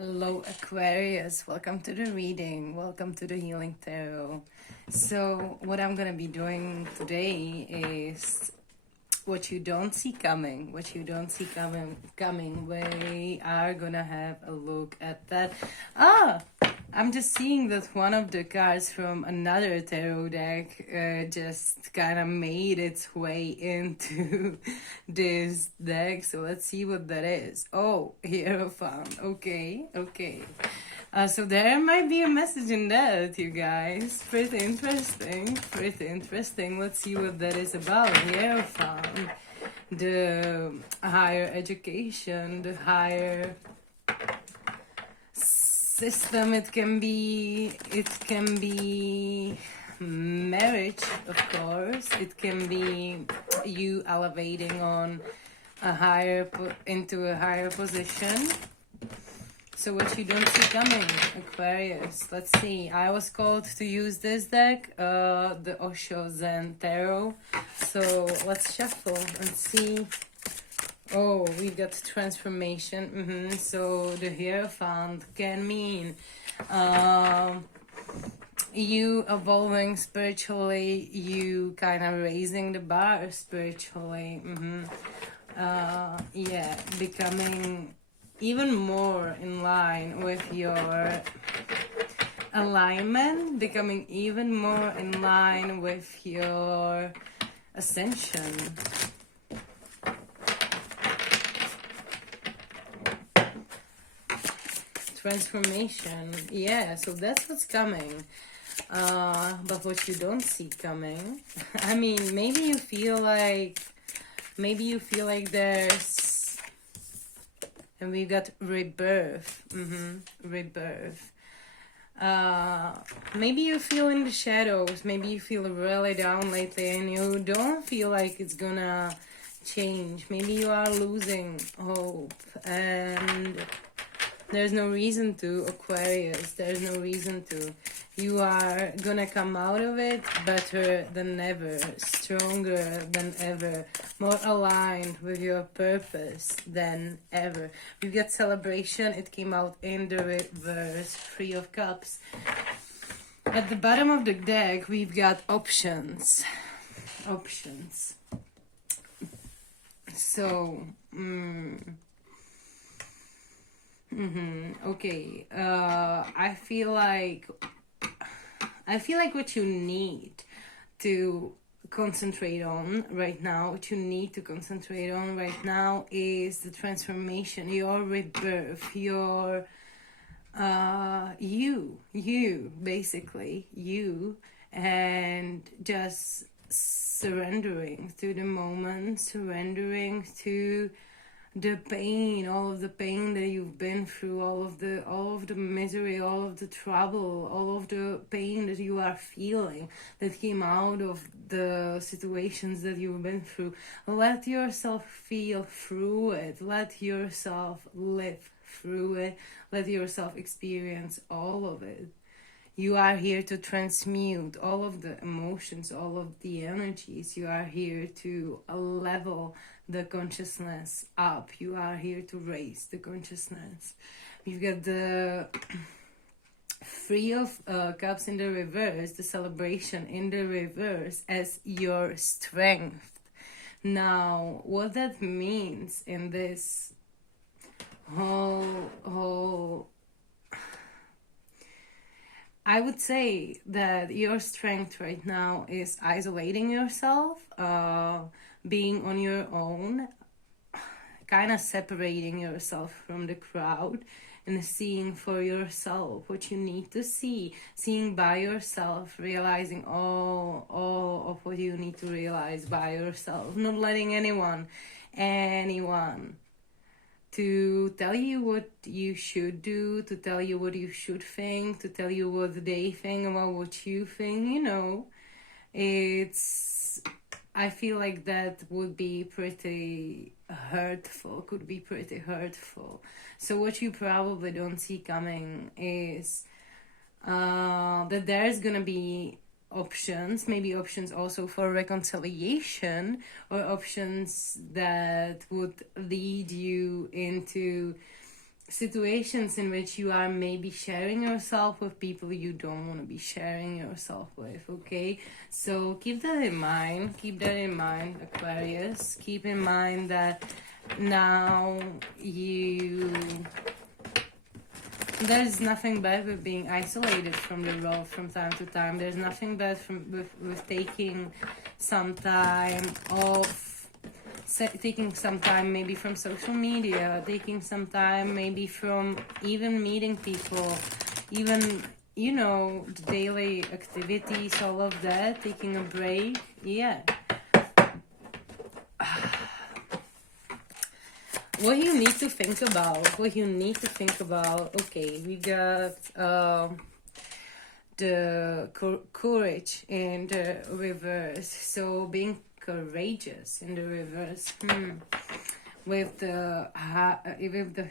Hello, Aquarius. Welcome to the reading. Welcome to the Healing Tarot. So, what I'm gonna be doing today is what you don't see coming. What you don't see coming. We are gonna have a look at that. I'm just seeing that one of the cards from another tarot deck just kind of made its way into this deck. So let's see what that is. Oh, Hierophant. Okay. So there might be a message in that, you guys. Pretty interesting. Let's see what that is about. Hierophant. The higher education, the higher system. It can be marriage, of course. It can be you elevating on into a higher position. So what you don't see coming, Aquarius. Let's see. I was called to use this deck, the Osho Zen Tarot. So let's shuffle and see. Oh, we got transformation. So the Hierophant can mean you evolving spiritually, you kind of raising the bar spiritually. Becoming even more in line with your alignment, becoming even more in line with your ascension. Transformation, so that's what's coming. But what you don't see coming, I mean, maybe you feel like there's, and we've got rebirth. Rebirth. Maybe you feel in the shadows, maybe you feel really down lately and you don't feel like it's gonna change. Maybe you are losing hope and there's no reason to, Aquarius. There's no reason to. You are gonna come out of it better than ever, stronger than ever, more aligned with your purpose than ever. We've got celebration. It came out in the reverse, 3 of Cups. At the bottom of the deck, we've got options. So, okay. I feel like what you need to concentrate on right now, is the transformation, your rebirth, your you basically, you, and just surrendering to the moment, surrendering to the pain, all of the pain that you've been through, all of the misery, all of the trouble, all of the pain that you are feeling that came out of the situations that you've been through. Let yourself feel through it. Let yourself live through it. Let yourself experience all of it. You are here to transmute all of the emotions, all of the energies. You are here to level the consciousness up. You are here to raise the consciousness. We've got the 3 of Cups in the reverse, the celebration in the reverse as your strength. Now, what that means in this whole I would say that your strength right now is isolating yourself, being on your own, kind of separating yourself from the crowd and seeing for yourself what you need to see, seeing by yourself, realizing all of what you need to realize by yourself, not letting anyone to tell you what you should do, to tell you what you should think, to tell you what they think about what you think, I feel like that would be pretty hurtful, could be pretty hurtful. So what you probably don't see coming is that there's gonna be options, maybe options also for reconciliation, or options that would lead you into situations in which you are maybe sharing yourself with people you don't want to be sharing yourself with. Okay, so keep that in mind. Keep that in mind, Aquarius. Keep in mind that now there's nothing bad with being isolated from the world from time to time. There's nothing bad with taking some time off, taking some time maybe from social media, taking some time maybe from even meeting people, even, you know, the daily activities, all of that, taking a break. Yeah. What you need to think about, okay, we got the courage in the reverse, so being courageous in the reverse. With the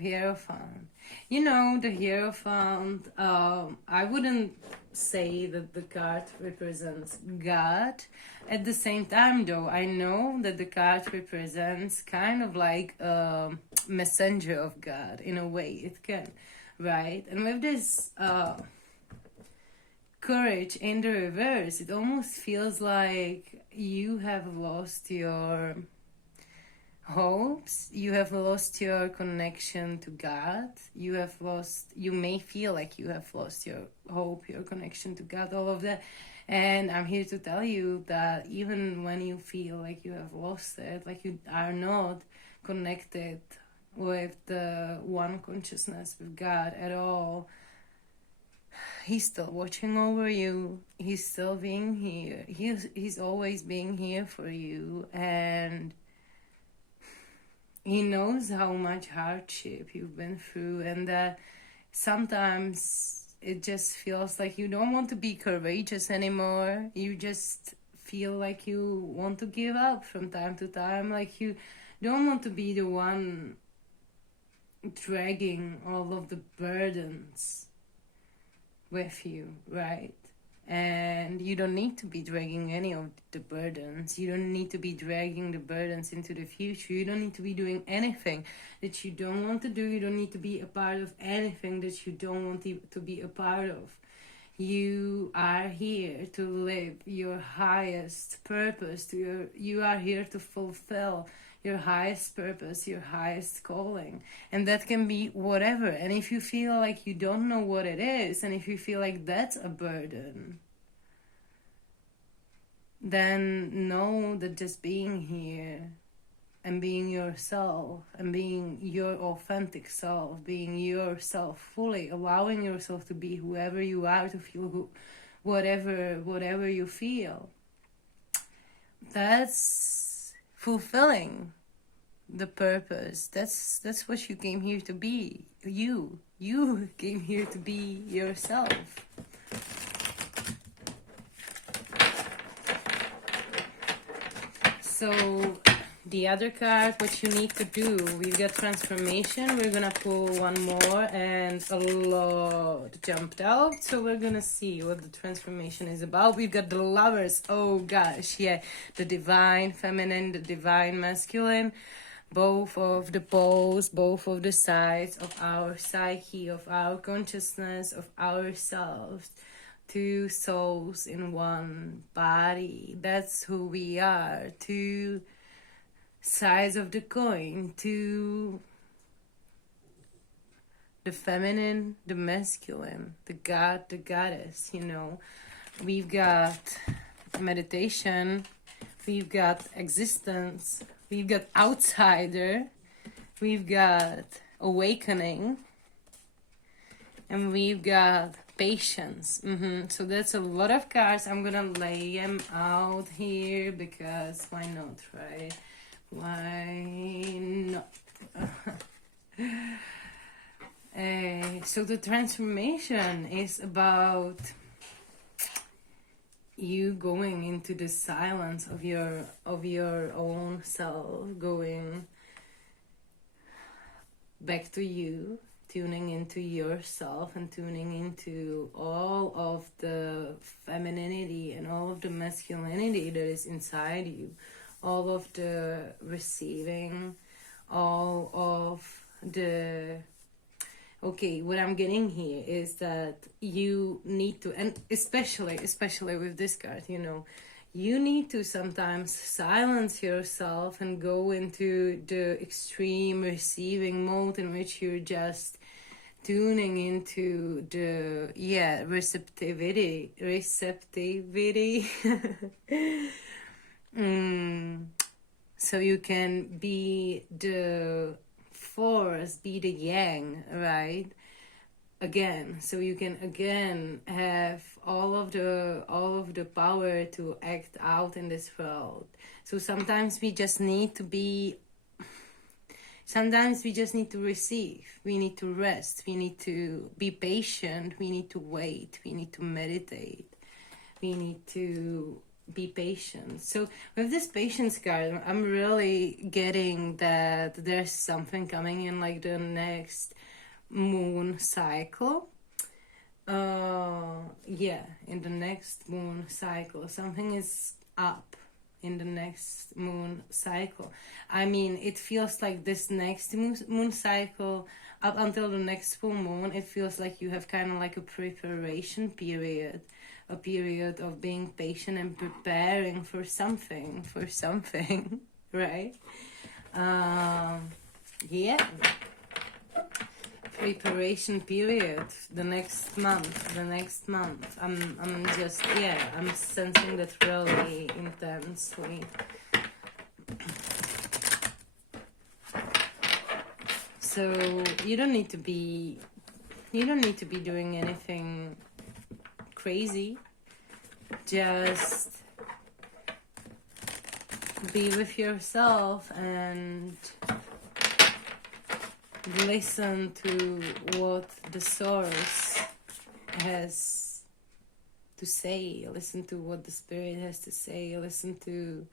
Hierophant. You know, the Hierophant, I wouldn't say that the card represents God. At the same time, though, I know that the card represents kind of like a messenger of God, in a way. It can, right? And with this courage in the reverse, it almost feels like you have lost your hopes, you have lost your connection to God, you may feel like you have lost your hope, your connection to God, all of that. And I'm here to tell you that even when you feel like you have lost it, like you are not connected with the one consciousness, with God at all, He's still watching over you. He's still being here. He's always being here for you. And He knows how much hardship you've been through, and that sometimes it just feels like you don't want to be courageous anymore. You just feel like you want to give up from time to time, like you don't want to be the one dragging all of the burdens with you, right? And you don't need to be dragging any of the burdens. You don't need to be dragging the burdens into the future. You don't need to be doing anything that you don't want to do. You don't need to be a part of anything that you don't want to be a part of. You are here to live your highest purpose. You are here to fulfill your highest purpose, your highest calling. And that can be whatever. And if you feel like you don't know what it is, and if you feel like that's a burden, then know that just being here and being yourself and being your authentic self, being yourself fully, allowing yourself to be whoever you are, to feel whatever you feel, that's fulfilling the purpose. That's what you came here to be. You came here to be yourself. So the other card, what you need to do, we've got transformation. We're gonna pull one more, and a lot jumped out, so we're gonna see what the transformation is about. We've got the Lovers. Oh gosh, yeah, the divine feminine, the divine masculine, both of the poles, both of the sides of our psyche, of our consciousness, of ourselves. Two souls in one body. That's who we are. Two sides of the coin. Two, the feminine, the masculine, the god, the goddess, you know. We've got meditation. We've got existence. We've got outsider. We've got awakening. And we've got patience. So that's a lot of cards. I'm gonna lay them out here because why not, right? Why not? So the transformation is about you going into the silence of your own self, going back to you, tuning into yourself and tuning into all of the femininity and all of the masculinity that is inside you, all of the receiving, all of the okay, what I'm getting here is that you need to, and especially with this card, you know, you need to sometimes silence yourself and go into the extreme receiving mode in which you're just tuning into the receptivity so you can be the force, be the yang, right? Again, so you can again have all of the power to act out in this world. So sometimes we just need to receive. We need to rest. We need to be patient. We need to wait. We need to meditate. We need to be patient. So with this patience card, I'm really getting that there's something coming in like the next moon cycle. In the next moon cycle, something is up in the next moon cycle. I mean, it feels like this next moon cycle, up until the next full moon, it feels like you have kind of like a preparation period, a period of being patient and preparing for something, right? Yeah. Preparation period, the next month. I'm just, I'm sensing that really intensely. So you don't need to be doing anything crazy. Just be with yourself and listen to what the source has to say. Listen to what the spirit has to say. Listen to,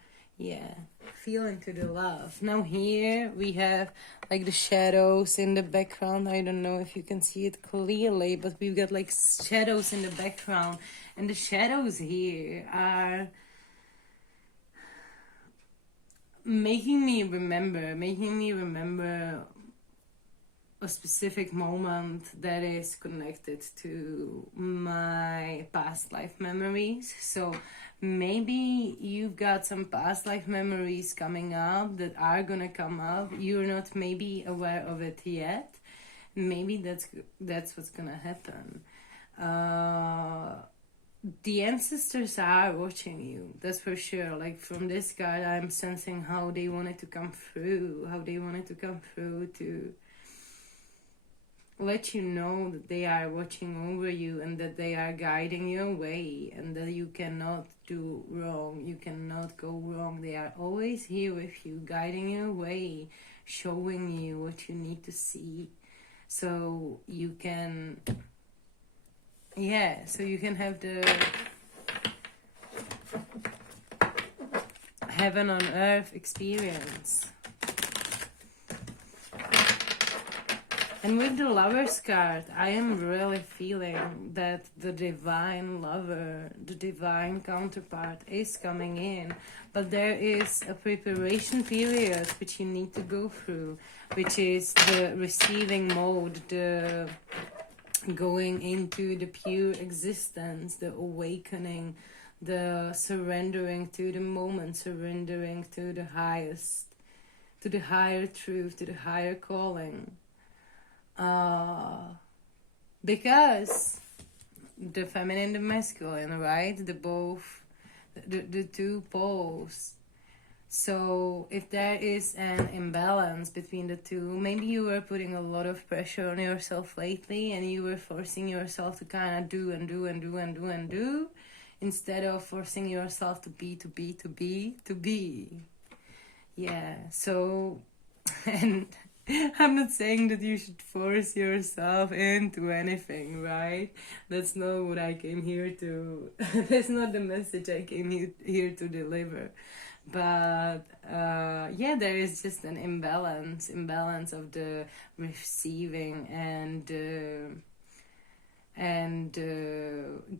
feel into the love. Now here we have like the shadows in the background. I don't know if you can see it clearly, but we've got like shadows in the background, and the shadows here are making me remember a specific moment that is connected to my past life memories. So maybe you've got some past life memories coming up that are gonna come up. You're not maybe aware of it yet. Maybe that's what's gonna happen. The ancestors are watching you, that's for sure. Like from this card, I'm sensing how they wanted to come through to let you know that they are watching over you and that they are guiding your way and that you cannot do wrong. You cannot go wrong. They are always here with you, guiding your way, showing you what you need to see. So you can, have the heaven on earth experience. And with the Lover's card, I am really feeling that the divine lover, the divine counterpart is coming in. But there is a preparation period which you need to go through, which is the receiving mode, the going into the pure existence, the awakening, the surrendering to the moment, surrendering to the highest, to the higher truth, to the higher calling. Because the feminine, the masculine, right? The two poles. So if there is an imbalance between the two, maybe you were putting a lot of pressure on yourself lately and you were forcing yourself to kind of do instead of forcing yourself to be. Yeah, so, and I'm not saying that you should force yourself into anything, right? That's not what I came here to, that's not the message I came here to deliver. But there is just an imbalance of the receiving and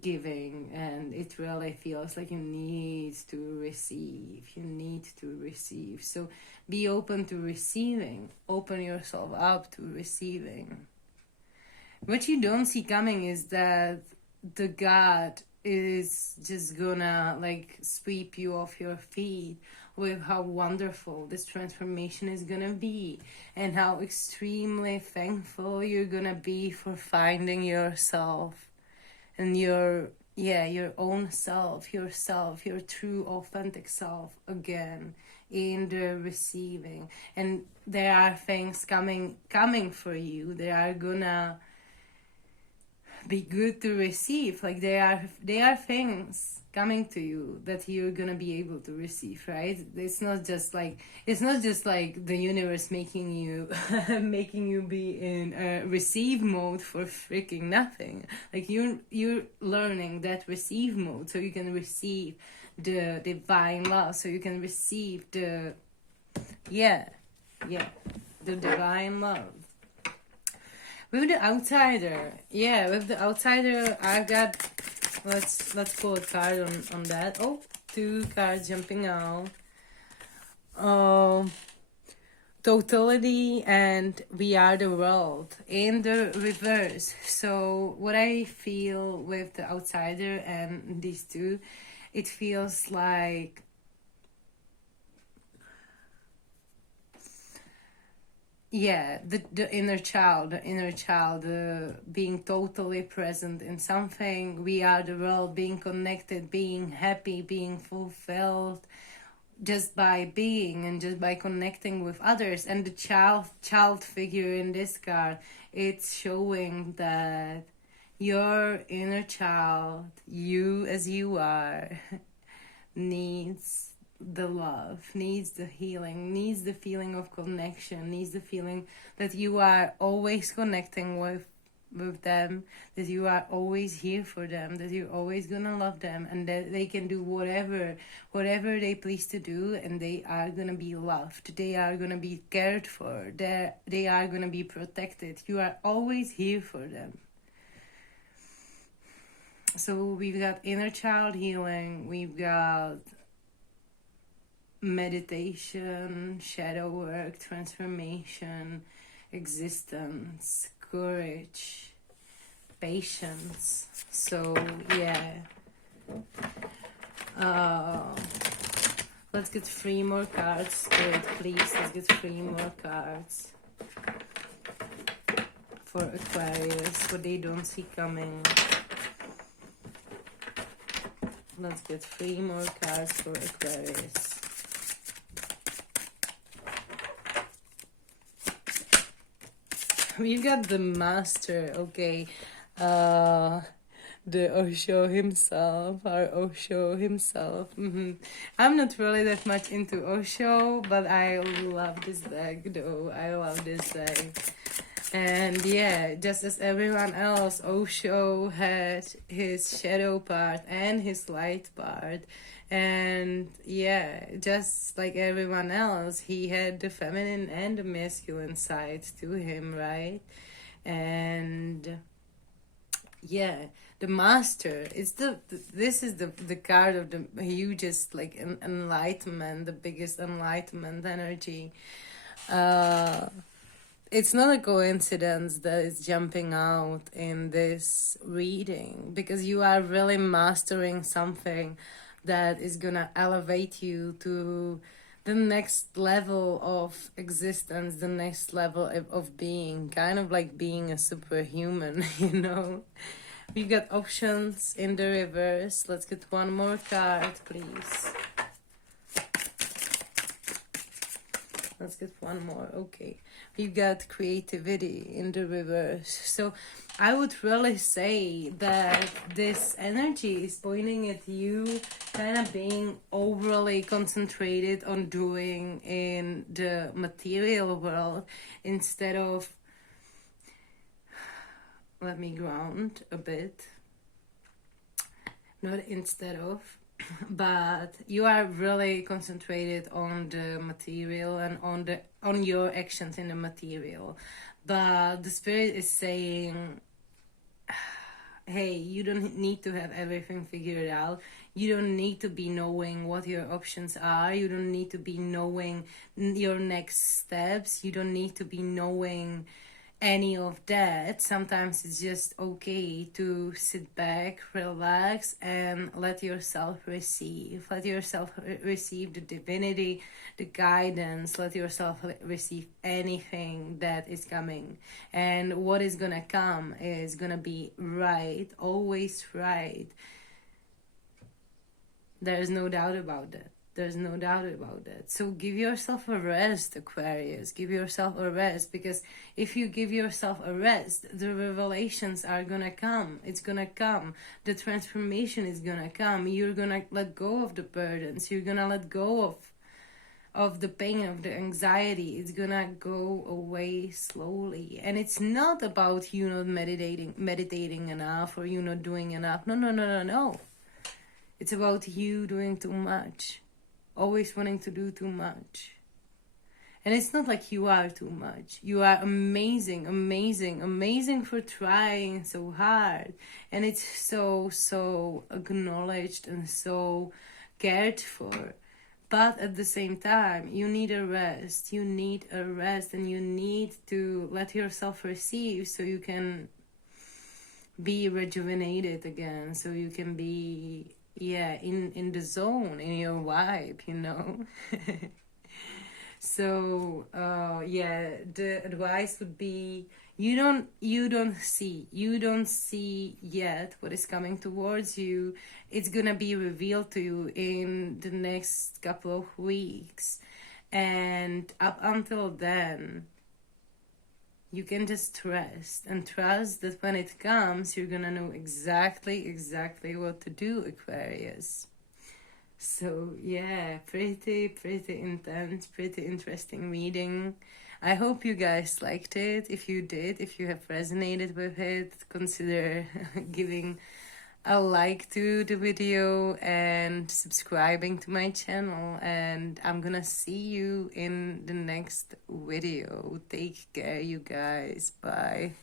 giving, and it really feels like you need to receive. So be open to receiving, open yourself up to receiving. what you don't see coming is that the God is just gonna like sweep you off your feet with how wonderful this transformation is gonna be, and how extremely thankful you're gonna be for finding yourself and your own self, yourself, your true authentic self again in the receiving. And there are things coming for you. They are gonna be good to receive. Like they are things coming to you that you're gonna be able to receive, right? It's not just like the universe making you making you be in receive mode for freaking nothing. Like you're learning that receive mode so you can receive the divine love, so you can receive the the divine love. With the outsider, I've got, let's pull a card on that. Oh, 2 cards jumping out. Totality and we are the world in the reverse. So what I feel with the outsider and these two, it feels like the inner child, being totally present in something. We are the world, being connected, being happy, being fulfilled, just by being and just by connecting with others. And the child figure in this card, it's showing that your inner child, you as you are, needs the love, needs the healing, needs the feeling of connection, needs the feeling that you are always connecting with them, that you are always here for them, that you're always gonna love them, and that they can do whatever they please to do, and they are gonna be loved, they are gonna be cared for, they are gonna be protected. You are always here for them. So we've got inner child healing, we've got meditation, shadow work, transformation, existence, courage, patience. So let's get 3 more cards, Spirit, please. Let's get 3 more cards for Aquarius, what they don't see coming. Let's get 3 more cards for Aquarius. We've got the Master, okay. The Osho himself, our Osho himself. I'm not really that much into Osho, but I love this deck though. I love this deck. And just as everyone else, Osho had his shadow part and his light part. And just like everyone else, he had the feminine and the masculine sides to him, right? And the Master, this is the card of the hugest like enlightenment, the biggest enlightenment energy. It's not a coincidence that it's jumping out in this reading, because you are really mastering something that is gonna elevate you to the next level of existence, the next level of being, kind of like being a superhuman, you know? We've got options in the reverse. Let's get 1 more card, please. Let's get 1 more. Okay. We've got creativity in the reverse. So I would really say that this energy is pointing at you kind of being overly concentrated on doing in the material world instead of, let me ground a bit, not instead of, but you are really concentrated on the material and on your actions in the material. But the Spirit is saying, hey, you don't need to have everything figured out. You don't need to be knowing what your options are. You don't need to be knowing your next steps. You don't need to be knowing any of that. Sometimes it's just okay to sit back, relax, and let yourself receive. Let yourself receive the divinity, the guidance. Let yourself receive anything that is coming. And what is gonna come is gonna be right, always right. There's no doubt about that. There's no doubt about that. So give yourself a rest, Aquarius. Give yourself a rest, because if you give yourself a rest, the revelations are gonna come. It's gonna come. The transformation is gonna come. You're gonna let go of the burdens. You're gonna let go of the pain, of the anxiety. It's gonna go away slowly. And it's not about you not meditating enough, or you not doing enough. No. It's about you doing too much. Always wanting to do too much. And it's not like you are too much. You are amazing, amazing, amazing for trying so hard. And it's so acknowledged and so cared for. But at the same time, you need a rest. You need a rest, and you need to let yourself receive, so you can be rejuvenated again. So you can be in the zone, in your vibe, you know. So the advice would be, you don't see yet what is coming towards you. It's gonna be revealed to you in the next couple of weeks, and up until then, you can just trust that when it comes, you're gonna know exactly what to do, Aquarius. So yeah, pretty intense, pretty interesting reading. I hope you guys liked it. If you did, if you have resonated with it, consider giving a like to the video and subscribing to my channel, and I'm gonna see you in the next video. Take care, you guys. Bye.